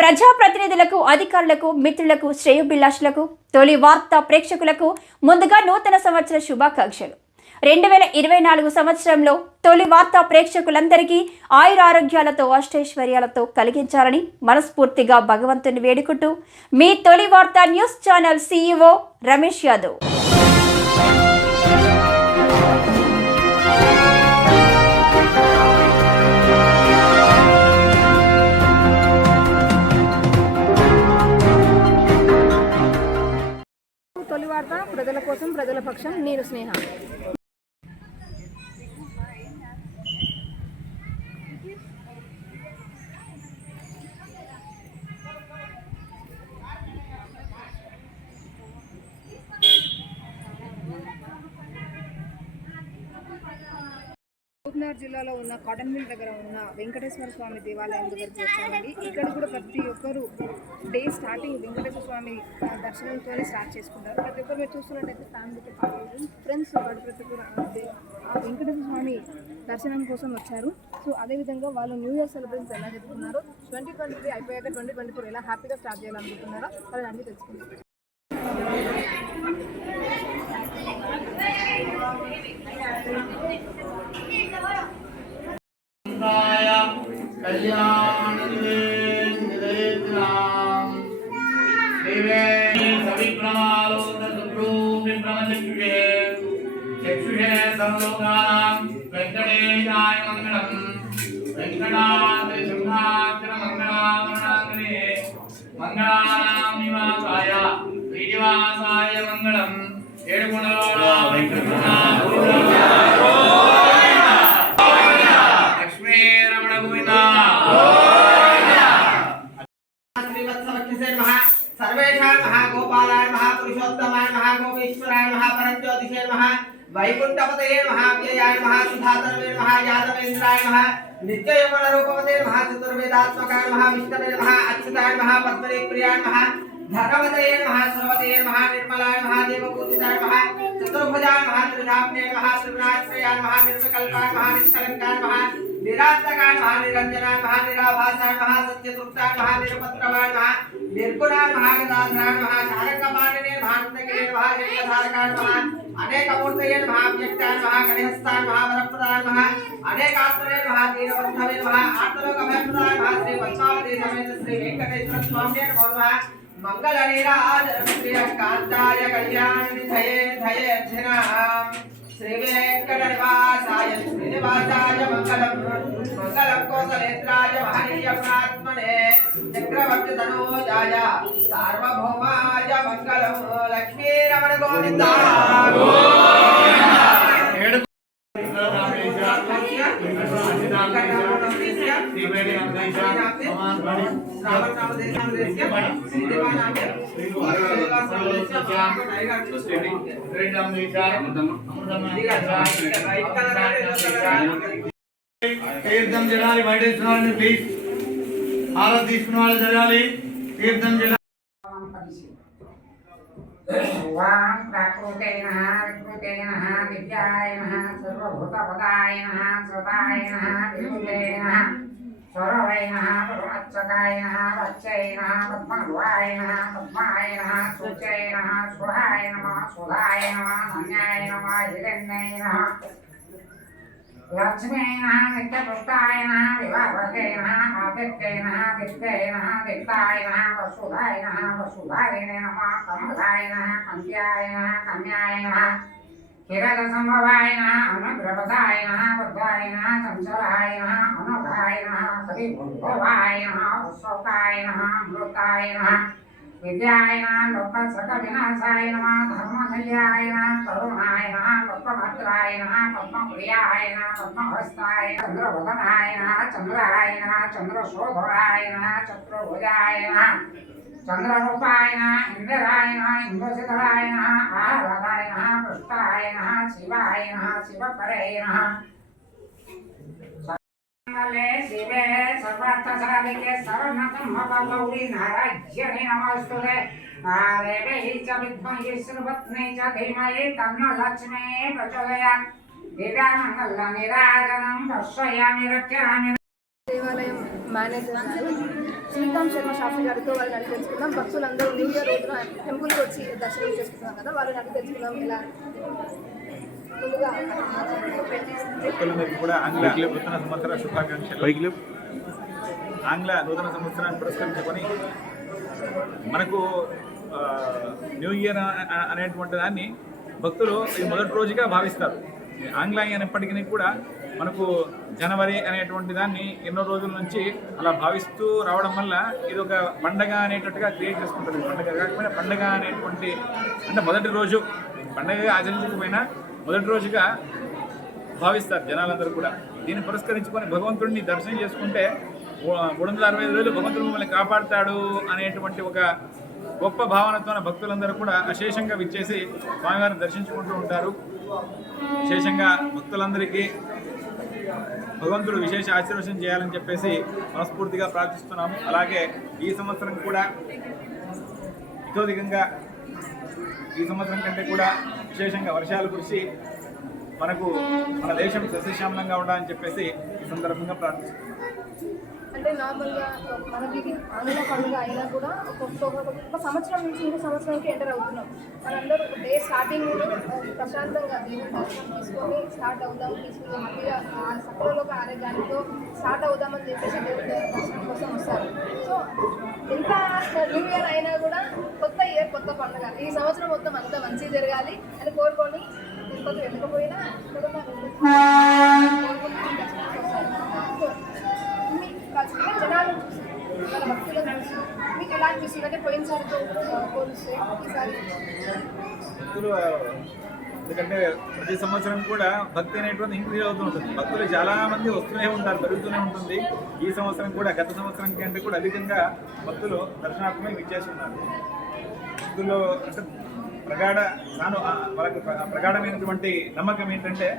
ప్రజాప్రతినిధులకు, అధికారులకు, మిత్రులకు, శ్రేయోభిలాషులకు, తొలి వార్త ప్రేక్షకులకు ముందుగా నూతన సంవత్సర శుభాకాంక్షలు. 2024 సంవత్సరంలో తొలి వార్త ప్రేక్షకులందరికీ ఆయురారోగ్యాలతో, అష్టైశ్వర్యాలతో కలిగించాలని మనస్ఫూర్తిగా భగవంతుని వేడుకుంటూ మీ తొలి వార్త news channel CEO Ramesh Yadav. తొలి వార్త ప్రజల కోసం, ప్రజల పక్షం. నేను స్నేహ. మహబూబ్నగర్ జిల్లాలో ఉన్న కాటన్ మిల్ దగ్గర ఉన్న వెంకటేశ్వర స్వామి దేవాలయం దగ్గరికి వచ్చామండి. ఇక్కడ కూడా ప్రతి ఒక్కరు డే స్టార్టింగ్ వెంకటేశ్వర స్వామి దర్శనంతోనే స్టార్ట్ చేసుకుంటారు. ప్రతి ఒక్కరు మీరు చూస్తున్నట్టయితే ఫ్యామిలీతో పాటు ఫ్రెండ్స్ పాటు ప్రతి ఒక్కరు ఆ వెంకటేశ్వర స్వామి దర్శనం కోసం వచ్చారు. సో అదేవిధంగా వాళ్ళు న్యూ ఇయర్ సెలబ్రేషన్స్ ఎలా జరుపుకున్నారో, 2023 అయిపోయాక 2024 ఎలా హ్యాపీగా స్టార్ట్ చేయాలనుకుంటున్నారో అది అన్నీ తెలుసుకుంటారు. వెంకటేశాయ మంగళం. వెంకటాద్రి శుభాగ్ర మంగళామణాగ్రే మంగళానాం నివాసాయ శ్రీనివాసాయ మంగళం. ఏడుకొండలవాడ లక్ష్మీ రమణ గోవింద. సర్వేషాం మహాగోపాలాయ మహాపురుషోత్తమాయ మహాగోపీశ్వరాయ మహాపరంజ్యోతిషే నమః. వైకుంఠపతయే మహావ్యయాయ మహాసుధాతరవే మహాయాదవేంద్రాయ మహా. నిత్యయమన రూపవతే మహాచతుర్వేదాత్మకాయ మహావిష్ణవే నమః. అచ్యుతాయ మహాపద్మనే ప్రియాయ మహా. धर्मवतये महासर्वतये महानिर्मलाय महादेवपूजिताय महा. चतुर्भुजाय महात्रिधाम्ने महात्रिविनाश्रयाय महानिर्विकल्पाय महानिष्कलंकाय महा. निरान्तकाय महानिरञ्जनाय महानिराभासाय महासत्यतृप्ताय महानिरपत्रवाय महा. निर्गुणाय महागदाधराय महाशारङ्गपाणिने महानन्दगिरे महाजगधारकाय महा. अनेकमूर्तये महाव्यक्ताय महाकणिहस्ताय महावरप्रदाय महा. अनेकात्मने महादीनबन्धवे महा. आत्मलोकभयप्रदाय महा. श्री पद्मावती समेत श्री वेंकटेश्वर स्वामिने नमो नमः. मंगलनीराजनप्रियकान्ताय कल्याणनिधये धयेऽर्थिनां श्री वेंकटनिवासाय श्रीनिवासाय मंगलम्. मंगलं कोसलेन्द्राय महनीयगुणात्मने चक्रवर्तितनोजाय सार्वभौमाय मंगलं. लक्ष्मीरमण गोविन्द. తీర్థం జలాలి వైడేశ్వరాన్ని ప్లీజ్. ఆరా తీసుకున్న వాళ్ళు జలాలి. తీర్థం జలాలి. ఓం ప్రకృతే నమః వికృతే నమః విద్యాయ నమః సర్వభూతపదాయ నమః సదాయ నమః విభూతే నమః స్వరవై నమః పరమచ్చకాయ నమః వచ్చై నమః పద్మవాయ నమః పద్మాయ నమః సూచై నమః స్వహాయ నమః సుధాయ నమః ధన్యాయ నమః హిరణ్యాయ నమః లక్ష్మీ నమః నిత్యపుష్టాయ నమః వివాహవతే నమః ఆదిత్యై నమః దిత్యై నమః దిత్తాయ నమః వసుధాయ నమః వసుధారిణే నమః కమలాయ నమః కంత్యాయ నమః కన్యాయ నమః కిరదసంభవాయ నమః అనుగ్రహదాయ నమః బుద్ధాయ నమః సంచలాయ నమః అనుగాయ నమః హరిభవాయ నమః ఉత్సవకాయ నమః అమృతాయ నమః విద్యాయ నమః లోకసక వినాశాయ నమః ధర్మకల్యాయ నమః కరుణాయ నమః లోకభద్రాయ నమః పద్మప్రియాయ నమః పద్మహస్తాయ చంద్రవదనాయ నమః చంద్రాయ నమః చంద్రశోధరాయ నమః చతుర్భుజాయ నమః చంద్రరూపాయ నమః ఇంద్రాయ నమః ఇంద్రశిఖరాయ నమః ఆరాధాయ నమః పృష్టాయ నమః శివాయ నమః శివకరే నమః. शिवे सर्वार्थसाधिके सर्वनतमवल्लौरी नारायणे नमस्तुते. देवी च विद्महे श्रीपत्नी च धीमहि तन्नो लक्ष्मी प्रचोदयात्. दिव्यामङ्गलनिराजनं दर्शयामि रक्षयामि. దేవాలయం మేనేజర్ శ్రీకాంత్ శర్మ శాస్త్రి గారితో వాళ్ళని అడిగి తెలుసుకుందాం. భక్తులందరూ న్యూ ఇయర్ రోజున టెంపుల్కి వచ్చి దర్శనం చేసుకున్నాం కదా, వాళ్ళని అడిగి తెలుసుకుందాం. ఇలా ముందుగా భక్తులందరికీ కూడా ఆంగ్ల నూతన సంవత్సర శుభాకాంక్షలు. ఆంగ్ల నూతన సంవత్సరాన్ని పురస్కరించుకొని మనకు న్యూ ఇయర్ అనేటువంటి దాన్ని భక్తులు ఈ మొదటి రోజుగా భావిస్తారు. ఆంగ్లేయ అయినప్పటికీ కూడా మనకు జనవరి అనేటువంటి దాన్ని ఎన్నో రోజుల నుంచి అలా భావిస్తూ రావడం వల్ల ఇది ఒక పండగ అనేటట్టుగా క్రియేట్ చేసుకుంటుంది. పండగ కాకపోయినా పండగ అనేటువంటి అంటే మొదటి రోజు పండగగా ఆచరించకపోయినా మొదటి రోజుగా భావిస్తారు జనాలందరూ కూడా. దీన్ని పురస్కరించుకొని భగవంతుడిని దర్శనం చేసుకుంటే 365 రోజులు భగవంతుడు మిమ్మల్ని కాపాడుతాడు అనేటువంటి ఒక గొప్ప భావనతో భక్తులందరూ కూడా అశేషంగా విచ్చేసి స్వామివారిని దర్శించుకుంటూ ఉంటారు. విశేషంగా భక్తులందరికీ భగవంతుడు విశేష ఆశీర్వచనం చేయాలని చెప్పేసి మనస్ఫూర్తిగా ప్రార్థిస్తున్నాము. అలాగే ఈ సంవత్సరం కూడా ఇతోధికంగా ఈ సంవత్సరం కంటే కూడా విశేషంగా వర్షాలు కురిసి మనకు మన దేశం సస్యశ్యామలంగా ఉండాలని చెప్పేసి ఈ సందర్భంగా ప్రార్థిస్తున్నాం. అంటే నార్మల్గా మనకి ఆంగ్ల పండుగ అయినా కూడా ఒక సంవత్సరం నుంచి ఇంకో సంవత్సరానికి ఎంటర్ అవుతున్నాం. మనందరూ డే స్టార్టింగ్ ప్రశాంతంగా దేవుని దర్శనం తీసుకొని స్టార్ట్ అవుదాం, తీసుకుని హ్యాపీగా సకలలోక ఆరోగ్యాలతో స్టార్ట్ అవుదామని చెప్పేసి దేవుని దర్శనం కోసం వస్తారు. సో ఎంత న్యూ ఇయర్ అయినా కూడా కొత్త ఇయర్ కొత్త పండుగ, ఈ సంవత్సరం మొత్తం అంతా మంచిగా జరగాలి అని కోరుకొని తిరుపతి వెళ్ళకపోయినా జనాలు చూసి వాళ్ళ భక్తులను చూసి మీకు ఎలా అనిపిస్తుంది? అంటే పోయినసారితో పోలిస్తే ఈసారి భక్తులు ఎందుకంటే ప్రతి సంవత్సరం కూడా భక్తి అనేటువంటి ఇంక్రీజ్ అవుతూ ఉంటుంది. భక్తులు చాలా మంది వస్తూనే ఉంటారు, పెరుగుతూనే ఉంటుంది. ఈ సంవత్సరం కూడా గత సంవత్సరం కంటే కూడా అధికంగా భక్తులు దర్శనార్థమై విచ్చేస్తున్నారు. భక్తులు అంటే వాళ్ళకి ప్రగాఢమైనటువంటి నమ్మకం ఏంటంటే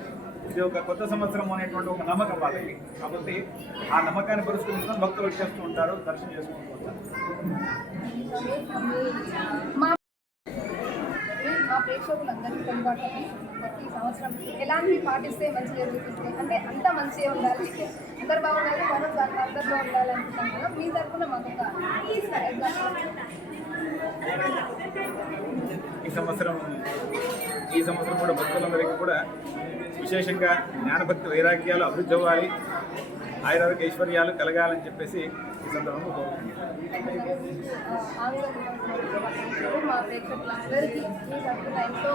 ఇది ఒక కొత్త సంవత్సరం అనేటువంటి ఒక నమ్మకం వాళ్ళకి. కాబట్టి ఆ నమ్మకాన్ని పురస్కరించుకొని భక్తులు వచ్చేస్తూ ఉంటారు, దర్శనం చేసుకుంటూ ఉంటారు. మా ప్రేక్షకులందరికీ అందుబాటులోకి ప్రతి సంవత్సరం ఎలాంటివి పాటిస్తే మంచి జరుగుతుంది అంటే అంతా మంచిగా ఉండాలి, అందరు బాగుండాలి, మనం అందరు బాగుండాలి అనుకుంటాం కదా. మీ తరఫున మాకు ఈ సంవత్సరం కూడా భక్తులందరికీ కూడా విశేషంగా జ్ఞానభక్తి వైరాగ్యాలు అభివృద్ధి అవ్వాలి, ఆయుర్వేద ఐశ్వర్యాలు కలగాలని చెప్పేసి ఈ సందర్భంగా మా ప్రేక్షకులందరికీ మీ తరఫున ఎంతో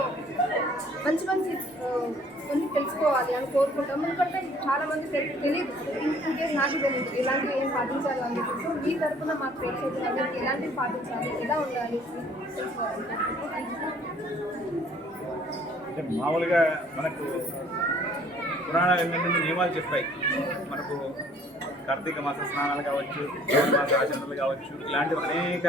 మంచి మంచి కొన్ని తెలుసుకోవాలి అని కోరుకుంటాం. ఎందుకంటే చాలా మంది తెలియదు, ఇంకేస్ నాకు తెలియదు ఇలాంటివి ఏం పాటించాలి అని చెప్పి. మీ తరఫున మా ప్రేక్షకులందరికీ ఎలాంటివి పాటించాలి, ఎలా ఉండాలి అంటే మామూలుగా మనకు పురాణాలు ఏంటంటే నియమాలు చెప్పాయి. మనకు కార్తీక మాస స్నానాలు కావచ్చు, జూన్ మాస ఆచరణలు కావచ్చు, ఇలాంటివి అనేక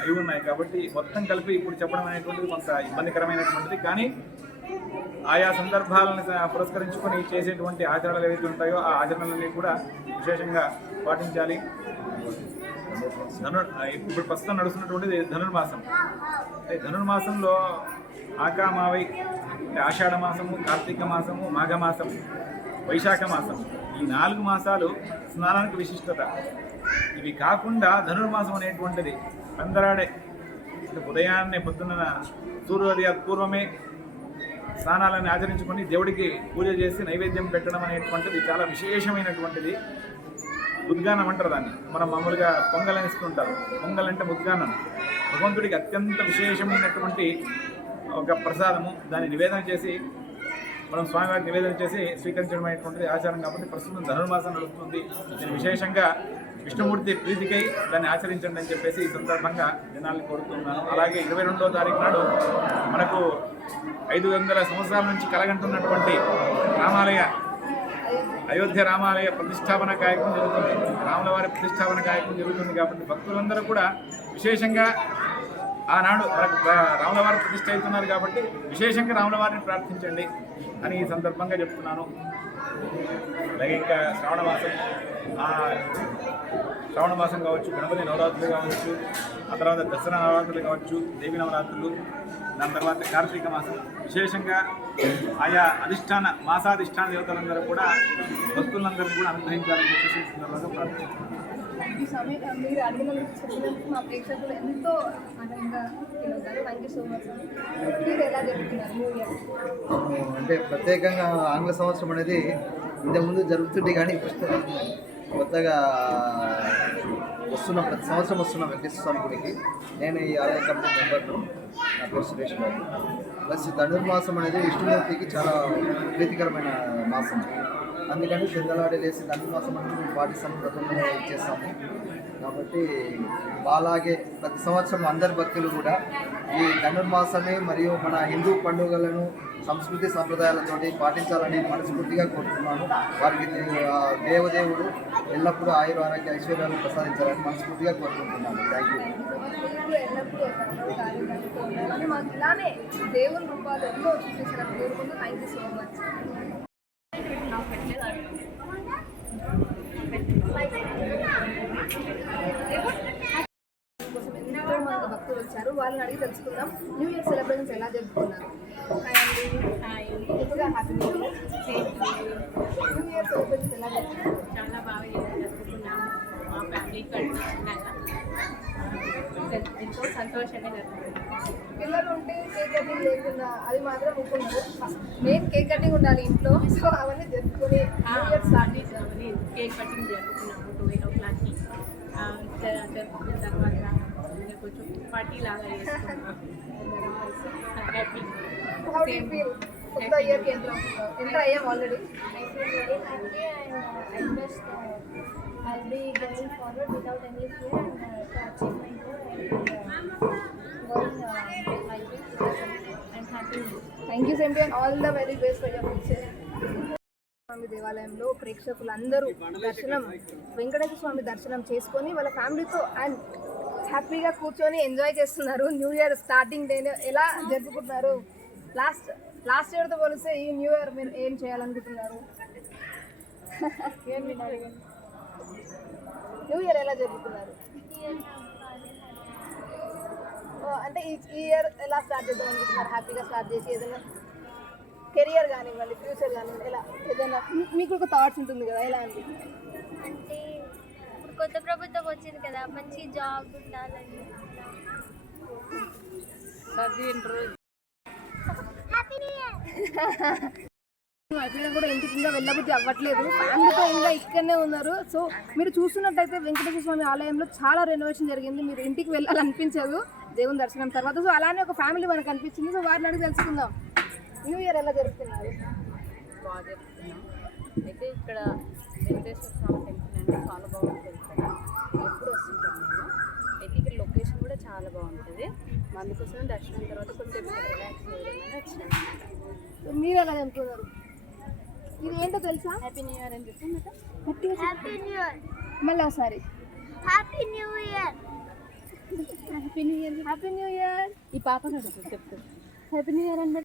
అవి ఉన్నాయి. కాబట్టి మొత్తం కలిపి ఇప్పుడు చెప్పడం అనేటువంటిది కొంత ఇబ్బందికరమైనటువంటిది. కానీ ఆయా సందర్భాలను పురస్కరించుకొని చేసేటువంటి ఆచరణలు ఏవైతే ఉంటాయో ఆ ఆచరణలన్నీ కూడా విశేషంగా పాటించాలి. ఇప్పుడు ప్రస్తుతం నడుస్తున్నటువంటిది ధనుర్మాసం. ధనుర్మాసంలో ఆకామావై అంటే ఆషాఢ మాసము, కార్తీక మాసము, మాఘమాసం, వైశాఖ మాసం, ఈ 4 మాసాలు స్నానానికి విశిష్టత. ఇవి కాకుండా ధనుర్మాసం అనేటువంటిది అందరాడే అంటే ఉదయాన్నే పొద్దున్న సూర్యోదయ పూర్వమే స్నానాలను ఆచరించుకొని దేవుడికి పూజ చేసి నైవేద్యం పెట్టడం అనేటువంటిది చాలా విశేషమైనటువంటిది. ముద్గానం అంటారు దాన్ని. మనం మామూలుగా పొంగల్ అని ఇస్తుంటారు. పొంగల్ అంటే ముద్గానం. భగవంతుడికి అత్యంత విశేషమైనటువంటి ఒక ప్రసాదము. దాన్ని నివేదన చేసి మనం స్వామివారికి నివేదన చేసి స్వీకరించడం అనేటువంటిది ఆచారం. కాబట్టి ప్రస్తుతం ధనుర్మాసం నడుస్తుంది. నేను విశేషంగా విష్ణుమూర్తి ప్రీతికై దాన్ని ఆచరించండి అని చెప్పేసి ఈ సందర్భంగా జనాల్ని కోరుతున్నాను. అలాగే 22వ తారీఖు నాడు మనకు 500 సంవత్సరాల నుంచి కలగంటున్నటువంటి రామాలయ అయోధ్య రామాలయ ప్రతిష్టాపన కార్యక్రమం జరుగుతుంది. రాములవారి ప్రతిష్టాపన కార్యక్రమం జరుగుతుంది. కాబట్టి భక్తులందరూ కూడా విశేషంగా ఆనాడు మనకు రాములవారి ప్రతిష్ఠ అవుతున్నారు. కాబట్టి విశేషంగా రాములవారిని ప్రార్థించండి అని ఈ సందర్భంగా చెప్తున్నాను. అలాగే ఇంకా శ్రావణ మాసం కావచ్చు, గణపతి నవరాత్రులు కావచ్చు, ఆ తర్వాత దసరా నవరాత్రులు కావచ్చు, దేవి నవరాత్రులు, దాని తర్వాత కార్తీక మాసం. విశేషంగా ఆయా మాసాధిష్టాన దేవతలందరూ కూడా భక్తులందరూ కూడా అనుగ్రహించాలని చెప్పేసి సందర్భంగా ప్రార్థిస్తున్నాను. ఈ సమయం మీరు అడిగినందుకు చెప్పినందుకు మా ప్రేక్షకులు ఎంతో ఆనందంగా ఫీల్ అవుతారు. Thank you so much. మీరు ఎలా జరుగుతున్నారు న్యూ ఇయర్? అంటే ప్రత్యేకంగా ఆంగ్ల సంవత్సరం అనేది ఇంతకుముందు జరుగుతుంటే కానీ ఇప్పుడు కొత్తగా వస్తున్నాం, ప్రతి సంవత్సరం వస్తున్నాం వెంకటేశ్వర స్వామి గుడికి. నేను ఈ ఆలయ కమిటీ మెంబర్ను, నా పేరు సురేష్ గారు. ప్లస్ ధనుర్మాసం అనేది విష్ణుమూర్తికి చాలా ప్రీతికరమైన మాసం. అందుకని పెద్దలాడే లేసి ధనుర్మాసం అనేది మేము పాటిస్తాము, ప్రతి ఇచ్చేస్తాము. కాబట్టి అలాగే ప్రతి సంవత్సరం అందరి భక్తులు కూడా ఈ ధనుర్మాసాన్ని మరియు మన హిందూ పండుగలను సంస్కృతి సంప్రదాయాలతోటి పాటించాలని మనస్ఫూర్తిగా కోరుతున్నాను. వారికి దేవదేవుడు ఎల్లప్పుడూ ఆయుర ఆరోగ్య ఐశ్వర్యాలు ప్రసాదించాలని మనస్ఫూర్తిగా కోరుకుంటున్నాను. Thank you. ఎల్లప్పుడూ కార్యక్రమాలతో ఉండాలని మాకు ఇలానే దేవుని రూపాలు ఎన్నో చూపించాలని కోరుకుంటూ థ్యాంక్ యూ సో మచ్. కోసం ఎంతో మంది భక్తులు వచ్చారు, వాళ్ళని అడిగి తెలుసుకుందాం న్యూ ఇయర్ సెలబ్రేషన్స్ ఎలా జరుపుకున్నారు. ముందుగా happy new year. New year celebrations ఎలా జరుపుకున్నారు? చాలా బాగా జరుపుకున్నాము. మా ఫ్యామిలీతో ఎంతో సంతోషంగా జరుపుకున్నాము. పిల్లలు ఉంటే కేక్ కటింగ్ లేకుండా అది మాత్రం ఒప్పుకున్నారు. మెయిన్ కేక్ కటింగ్ ఉండాలి ఇంట్లో, సో అవన్నీ జరుపుకొని న్యూ ఇయర్ స్టార్ట్ చేసాము. కేక్ కటింగ్ జరుపుకున్నాము 12 o'clockకి. జరుపుకున్న తర్వాత ఇంకా కొంచెం పార్టీ లాగా చేసుకున్నాము. Happy. How do you feel? కొత్త ఇయర్కి ఎంటర్ అయ్యాం already. I'll be going forward without any fear and to achieve my goal and going like this and happy. Thank you సెంటి and all the very best for your future. స్వామి దేవాలయంలో ప్రేక్షకులందరూ వెంకటేశ్వర స్వామి దర్శనం చేసుకొని వాళ్ళ ఫ్యామిలీతో అండ్ హ్యాపీగా కూర్చొని ఎంజాయ్ చేస్తున్నారు. న్యూ ఇయర్ స్టార్టింగ్ డే ఎలా జరుపుకుంటున్నారు? లాస్ట్ ఇయర్తో పోలిస్తే ఈ న్యూ ఇయర్ మీరు ఏం చేయాలనుకుంటున్నారు? న్యూ ఇయర్ ఎలా జరుపుకున్నారు? అంటే ఈ ఇయర్ ఎలా స్టార్ట్ చేద్దాం అనుకుంటున్నారు? హ్యాపీగా స్టార్ట్ చేసి ఏదైనా కెరియర్ కానివ్వండి, ఫ్యూచర్ కానివ్వండి, ఎలా ఏదైనా మీకు ఒక థాట్స్ ఉంటుంది కదా, ఎలా అండి? అంటే ఇప్పుడు కొత్త ప్రభుత్వం వచ్చింది కదా, మంచి జాబ్ ఉండాలని. అయిపోయినా కూడా ఇంటికి ఇంకా వెళ్ళబుద్ధి అవ్వట్లేదు, ఫ్యామిలీతో ఇంకా ఇక్కడనే ఉన్నారు. సో మీరు చూస్తున్నట్టయితే వెంకటేశ్వర స్వామి ఆలయంలో చాలా రెనోవేషన్ జరిగింది. మీరు ఇంటికి వెళ్ళాలనిపించదు దేవుని దర్శనం తర్వాత. సో అలానే ఒక ఫ్యామిలీ మనకు అనిపించింది. సో వారిని అడిగి తెలుసుకుందాం న్యూ ఇయర్ ఎలా జరుపుతున్నారు. బాగా జరుపుకున్నాం. అయితే ఇక్కడ వెంకటేశ్వర స్వామి టెంపుల్ అంటే చాలా బాగుంటుంది. ఇక్కడ ఎప్పుడు వస్తుంటాం మేము. అయితే ఇక్కడ లొకేషన్ కూడా చాలా బాగుంటుంది. అందుకోసం దర్శనం తర్వాత కొంచెం రిలాక్స్ చేయడం వచ్చినాం. మీరు ఎలా జరుపుకున్నారు? ఇది ఏంటో తెలుసా? హ్యాపీ న్యూ ఇయర్ అని చెప్పి హ్యాపీ న్యూ ఇయర్. మళ్ళీ ఒకసారి happy new year. Happy new year. Happy new year. ఈ పాప చెప్తారు హ్యాపీ న్యూ ఇయర్ అంటే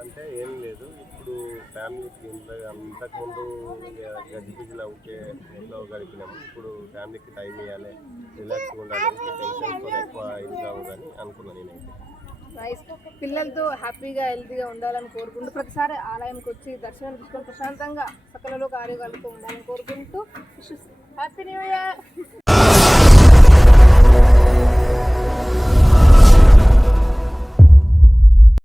అంటే ఏం లేదు. ఇప్పుడు ఫ్యామిలీకి ఇంట్లో అంతకుముందు గజిబిజిలా ఉంటే ఇంట్లో గడిపినాము. ఇప్పుడు ఫ్యామిలీకి టైం ఇవ్వాలి, రిలాక్స్గా ఉండాలి, టెన్షన్తో ఎక్కువ ఇది కావద్దని అనుకున్నాను నేనైతే. నైస్. పిల్లలతో హ్యాపీగా హెల్తీగా ఉండాలని కోరుకుంటూ ప్రతిసారి ఆలయంకి వచ్చి దర్శనం తీసుకొని ప్రశాంతంగా సకలలో కార్యగాలతో ఉండాలని కోరుకుంటూ హ్యాపీ న్యూ ఇయర్.